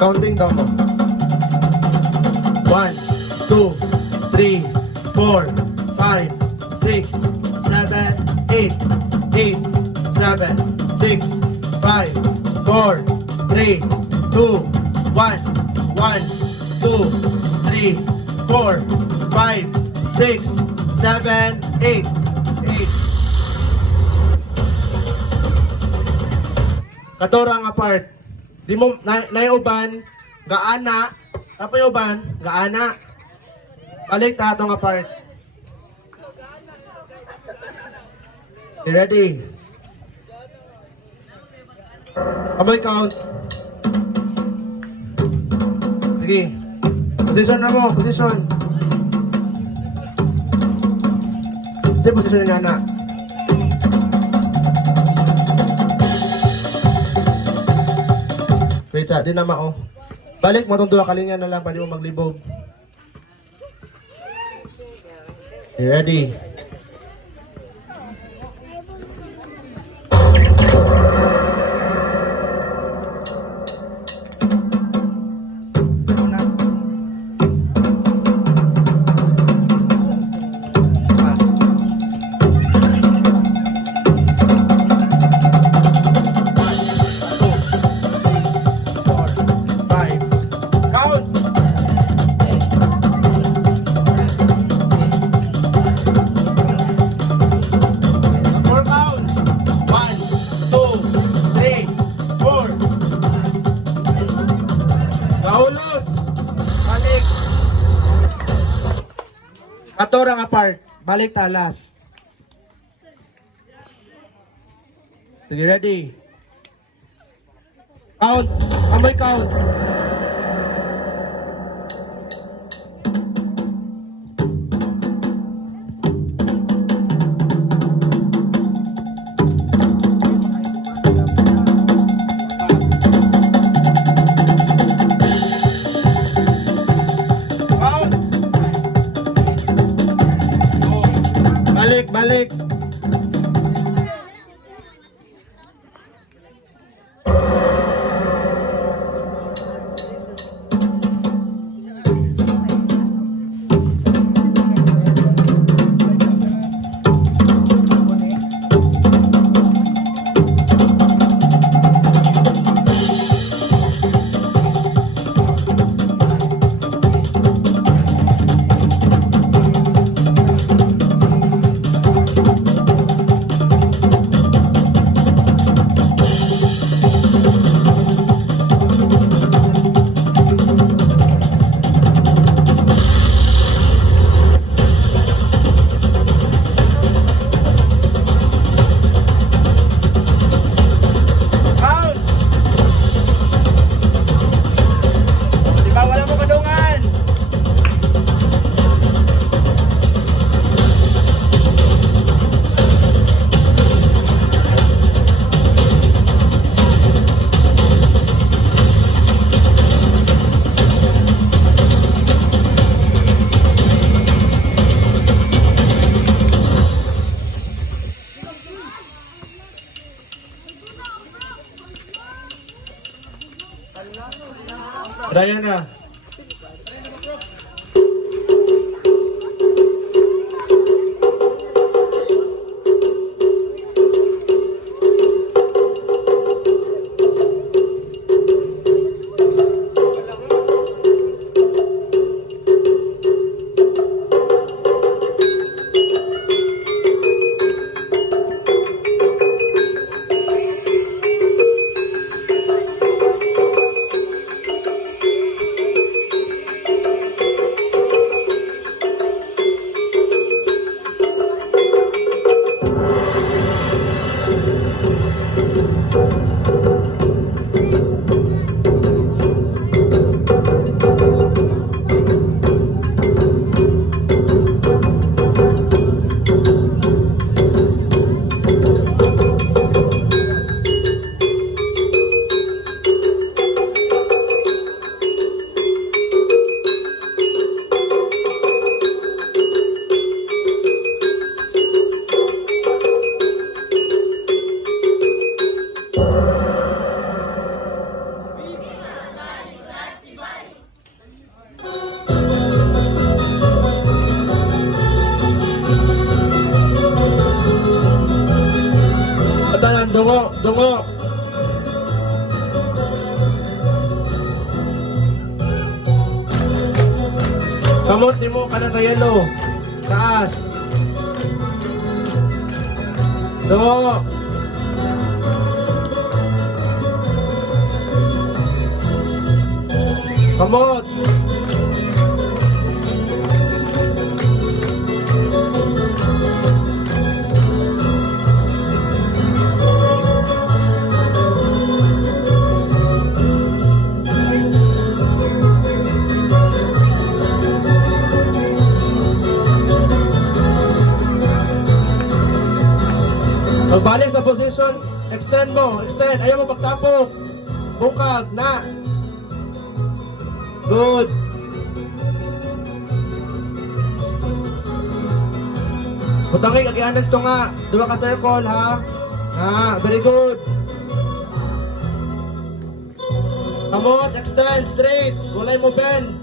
Counting down mo. 1, 2, 3, 4, 5, 6, 7, 8, 8, 7, 6, 5, 4, 3, 2, 1, 1, 2, 3, 4, 5, 6, 7, 8, 8. Katorang apart. Di mo, naiuban, gaana, tapos uban, gaana. Balik ta atong apart. Okay, ready? Kamay count. Sige. Position na mo, position. Sige, position na na. Wait, di na mao. Balik mo itong 2 kalinya na lang, pwede mo maglibog. Okay, ready? Katorang apart. Balik talas. Sige, ready? Count. Amoy count. Balik. Diana. Dungo. Kamot ni mo kanang ka yellow. Taas. Dungo. Kamot. Pagbalik sa position, extend mo, extend. Ayaw mo magtapok. Bukag, na. Good. Putangin, kagianas to nga. Dua ka circle, ha? Ha, very good. Kamot, extend, straight. Walay mo bend.